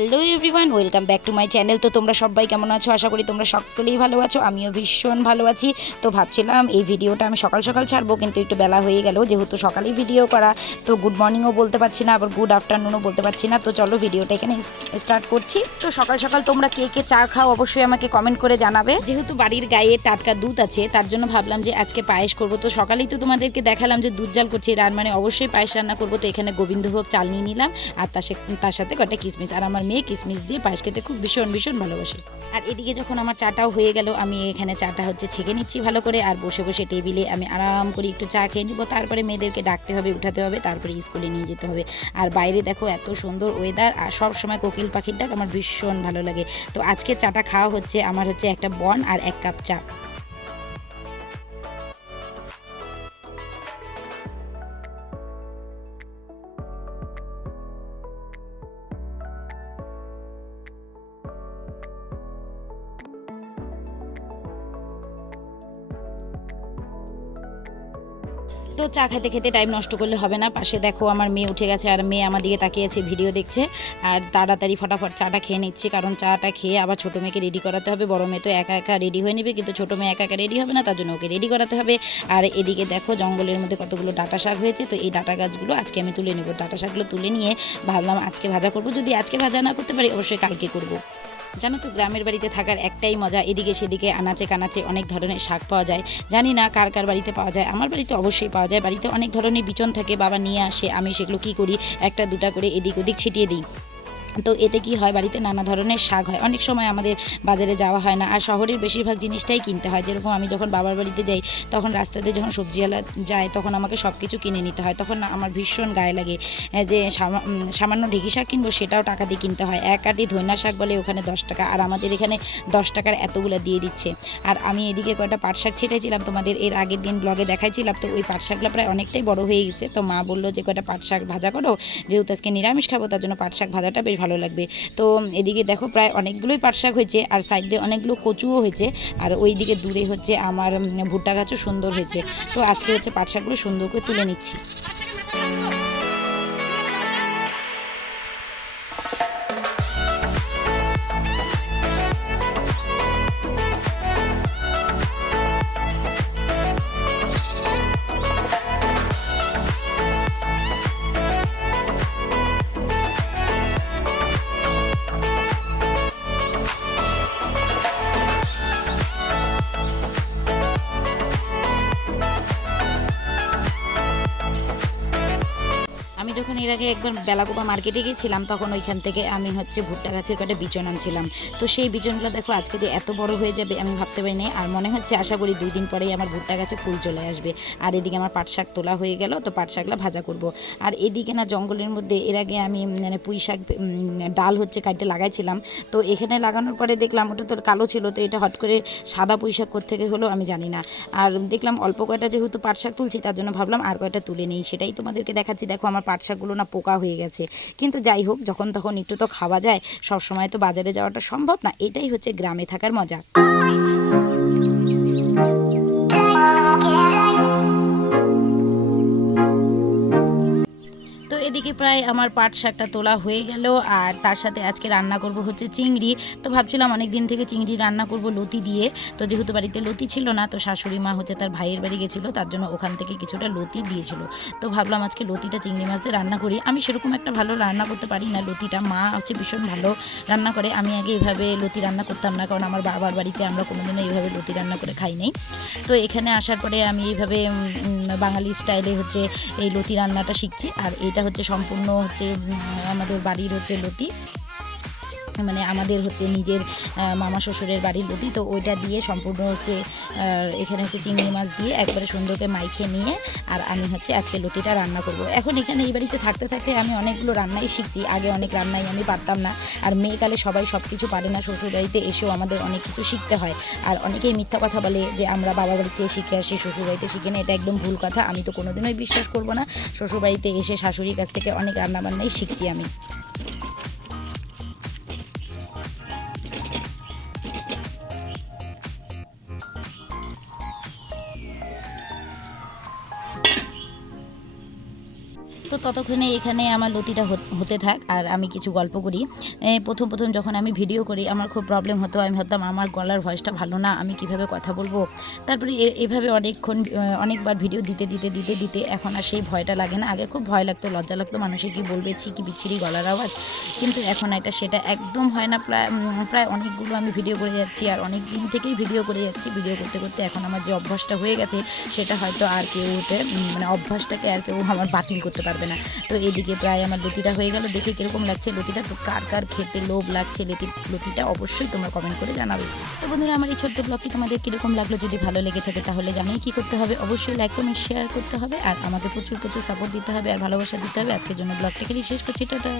Hello everyone, welcome back to my channel. তো তোমরা সবাই কেমন আছো? আশা করি তোমরা সকলেই ভালো আছো। আমিও ভীষণ ভালো আছি। তো ভাবছিলাম এই ভিডিওটা আমি সকাল সকাল ছাড়বো, কিন্তু একটু বেলা হয়ে গেল, যেহেতু সকালেই ভিডিও করা, তো গুড মর্নিংও বলতে পারছি না, আবার গুড আফটারনুনও বলতে পারছি না। তো চলো ভিডিওটা এখানে স্টার্ট করছি। তো সকাল সকাল তোমরা কে কে চা খাও অবশ্যই আমাকে কমেন্ট করে জানাবে। যেহেতু বাড়ির গায়ে টাটকা দুধ আছে, তার জন্য ভাবলাম যে আজকে পায়েস করবো। তো সকালেই তো তোমাদেরকে দেখালাম যে দুধ জাল করছি, তার মানে অবশ্যই পায়েস রান্না করবো। তো এখানে গোবিন্দভোগ চাল নিয়ে নিলাম, আর তার সাথে কয়েকটা কিশমিশ। আর আমার মেয়ে কিশমিশ দিয়ে পায়েস খেতে খুব ভীষণ ভীষণ ভালোবাসে। আর এদিকে যখন আমার চাটাও হয়ে গেল, আমি এখানে চাটা ছেঁকে নিচ্ছি ভালো করে। আর বসে বসে টেবিলে আমি আরাম করে একটু চা খেয়ে নিব। তারপরে মেয়েদেরকে ডাকতে হবে, উঠাতে হবে, তারপরে স্কুলে নিয়ে যেতে হবে। আর বাইরে দেখো এত সুন্দর ওয়েদার, আর সব সময় কোকিল পাখির ডাক আমার ভীষণ ভালো লাগে। তো আজকে চাটা খাওয়া হচ্ছে আমার একটা বন আর 1 কাপ চা। তো চা খেতে খেতে টাইম নষ্ট করলে হবে না। পাশে দেখো আমার মেয়ে উঠে গেছে, আর মেয়ে আমার দিকে তাকিয়েছে, ভিডিও দেখছে। আর তাড়াতাড়ি ফটাফট চাটা খেয়ে নিচ্ছি, কারণ চাটা খেয়ে আবার ছোটো মেয়েকে রেডি করাতে হবে। বড় মেয়ে তো একা একা রেডি হয়ে নেবে, কিন্তু ছোটো মেয়ে একা একা রেডি হবে না, তার জন্য ওকে রেডি করাতে হবে। আর এদিকে দেখো জঙ্গলের মধ্যে কতগুলো ডাঁটা শাক হয়েছে। তো এই ডাঁটা গাছগুলো আজকে আমি তুলে নেব। ডাঁটা শাকগুলো তুলে নিয়ে ভাবলাম আজকে ভাজা করব। যদি আজকে ভাজা না করতে পারি, অবশ্যই কালকে করব। জানো তো, গ্রামের বাড়িতে থাকার একটাই মজা, এদিকে সেদিকে আনাচে কানাচে অনেক ধরনের শাক পাওয়া যায়। জানি না কার কার বাড়িতে পাওয়া যায়, আমার বাড়িতে অবশ্যই পাওয়া যায়। বাড়িতে অনেক ধরনের বিচন থাকে, বাবা নিয়ে আসে, আমি সেগুলো কী করি, একটা দুটা করে এদিক ওদিক ছিটিয়ে দিই। তো এতে কি হয়, বাড়িতে নানা ধরনের শাক হয়। অনেক সময় আমাদের বাজারে যাওয়া হয় না, আর শহরের বেশিরভাগ জিনিসটাই কিনতে হয়। যেরকম আমি যখন বাবার বাড়িতে যাই, তখন রাস্তাতে যখন সবজিওয়ালা যায়, তখন আমাকে সব কিছু কিনে নিতে হয়। তখন আমার ভীষণ গায়ে লাগে যে সামান্য ঢেঁকি শাক কিনবো, সেটাও টাকা দিয়ে কিনতে হয়। এক আটি ধইনা শাক বলে ওখানে 10 টাকা, আর আমাদের এখানে 10 টাকার এতগুলো দিয়ে দিচ্ছে। আর আমি এদিকে কয়েকটা পাট শাক ছেটেছিলাম, তোমাদের এর আগের দিন ব্লগে দেখাইছিলাম। তো ওই পাট শাকগুলো প্রায় অনেকটাই বড় হয়ে গেছে। তো মা বললো যে কয়েকটা পাট শাক ভাজা করো, যেহেতু আজকে নিরামিষ খাবো, তার জন্য পাট শাক ভাজাটা বেশ ভালো লাগবে। তো এদিকে দেখো প্রায় অনেকগুলোই পাট শাক হয়েছে, আর সাইড দিয়ে অনেকগুলো কচুও হয়েছে। আর ওই দিকে দূরে আমার ভুট্টা গাছও সুন্দর হয়েছে। তো আজকে পাট শাকগুলো সুন্দর করে তুলে নিচ্ছি। আমি যখন এর আগে একবার বেলাকোপা মার্কেটে গিয়েছিলাম, তখন ওইখান থেকে আমি ভুট্টা গাছের কটা বিচন আনছিলাম। তো সেই বিচনগুলো দেখো আজকে যে এত বড় হয়ে যাবে আমি ভাবতে পারিনি। আর মনে হচ্ছে আশা করি 2 দিন পরেই আমার ভুট্টা গাছে ফুল চলে আসবে। আর এদিকে আমার পাট শাক তোলা হয়ে গেল, তো পাট শাকগুলো ভাজা করব। আর এদিকে না জঙ্গলের মধ্যে এর আগে আমি পুঁই শাক ডাল কাটতে লাগাইছিলাম। তো এখানে লাগানোর পরে দেখলাম ওটা তো কালো ছিল, তো এটা হট করে সাদা পুঁই শাক কোত্থেকে হলো আমি জানি না। আর দেখলাম অল্প কয়টা যেহেতু পাট শাক তুলছি, তার জন্য ভাবলাম আর কয়টা তুলে নেই, সেটাই তোমাদেরকে দেখাচ্ছি। দেখো আমার পাট শাকগুলো না পোকা হয়ে গেছে, কিন্তু যাই হোক, যখন তখন একটু তো খাওয়া যায়। সব সময় তো বাজারে যাওয়াটা সম্ভব না, এটাই গ্রামে থাকার মজা। তো এদিকে প্রায় আমার পাট শাকটা তোলা হয়ে গেল, আর তার সাথে আজকে রান্না করব চিংড়ি। তো ভাবছিলাম অনেক দিন থেকে চিংড়ি রান্না করব লতি দিয়ে। তো যেহেতু বাড়িতে লতি ছিল না, তো শাশুড়ি মা তার ভাইয়ের বাড়ি গেছিলো, তার জন্য ওখান থেকে কিছুটা লতি দিয়েছিল। তো ভাবলাম আজকে লতিটা চিংড়ি মাছ দিয়ে রান্না করি। আমি সেরকম একটা ভালো রান্না করতে পারি না লতিটা, মা ভীষণ ভালো রান্না করে। আমি আগে এইভাবে লতি রান্না করতাম না, কারণ আমার বাবার বাড়িতে আমরা কোনোদিনও এইভাবে লতি রান্না করে খাই নাই। তো এখানে আসার পরে আমি এইভাবে বাঙালি স্টাইলে এই লতি রান্নাটা শিখছি। আর এটা সম্পূর্ণ আমাদের বাড়ির লতি, মানে আমাদের নিজের মামা শ্বশুরের বাড়ির লতি। তো ওইটা দিয়ে সম্পূর্ণ এখানে চিংড়ি মাছ দিয়ে একবারে সুন্দরকে মাইখে নিয়ে আর আমি আজকে লতিটা রান্না করব। এখন এখানে এই বাড়িতে থাকতে থাকতে আমি অনেকগুলো রান্নাই শিখছি, আগে অনেক রান্নাই আমি পারতাম না। আর মেয়েকালে সবাই সব কিছু পারে না, শ্বশুর বাড়িতে এসেও আমাদের অনেক কিছু শিখতে হয়। আর অনেকেই মিথ্যা কথা বলে যে আমরা বাবার বাড়িতে শিখে আসি, শ্বশুর বাড়িতে শিখে না, এটা একদম ভুল কথা। আমি তো কোনোদিনই বিশ্বাস করব না। শ্বশুর বাড়িতে এসে শাশুড়ির কাছ থেকে অনেক রান্নাবান্নাই শিখছি আমি। তো ততক্ষণে এখানে আমার লতিটা হতে থাক আর আমি কিছু গল্প করি। প্রথম যখন আমি ভিডিও করি আমার খুব প্রবলেম হতো, আমি ভাবতাম আমার গলার ভয়েসটা ভালো না, আমি কিভাবে কথা বলবো। তারপরে এভাবে অনেকবার ভিডিও দিতে এখন আর সেই ভয়টা লাগে না। আগে খুব ভয় লাগতো, লজ্জা লাগতো, মানুষে কি বলবে, কি বিচ্ছিরি গলার আওয়াজ। কিন্তু এখন সেটা একদম হয় না। প্রায় অনেকগুলো আমি ভিডিও করে যাচ্ছি আর অনেক দিন থেকেই ভিডিও করে যাচ্ছি। ভিডিও করতে এখন আমার যে অভ্যাসটা হয়ে গেছে সেটা হয়তো আর কেউ মানে অভ্যাসটাকে আর কেউ আমার বাতিল করতে পারবে না। তো এদিকে প্রায় আমার লতিটা হয়ে গেল। দেখে কীরকম লাগছে লতিটা, তো কার খেতে লোভ লাগছে লতিটা অবশ্যই তোমরা কমেন্ট করে জানাবে। তো বন্ধুরা, আমার এই ছোট্ট ব্লগটি তোমাদের কীরকম লাগলো, যদি ভালো লেগে থাকে তাহলে জানিয়ে কী করতে হবে, অবশ্যই লাইক কমেন্ট শেয়ার করতে হবে আর আমাকে প্রচুর সাপোর্ট দিতে হবে আর ভালোবাসা দিতে হবে। আজকের জন্য ব্লগটা এখানেই শেষ করছি, টাটা।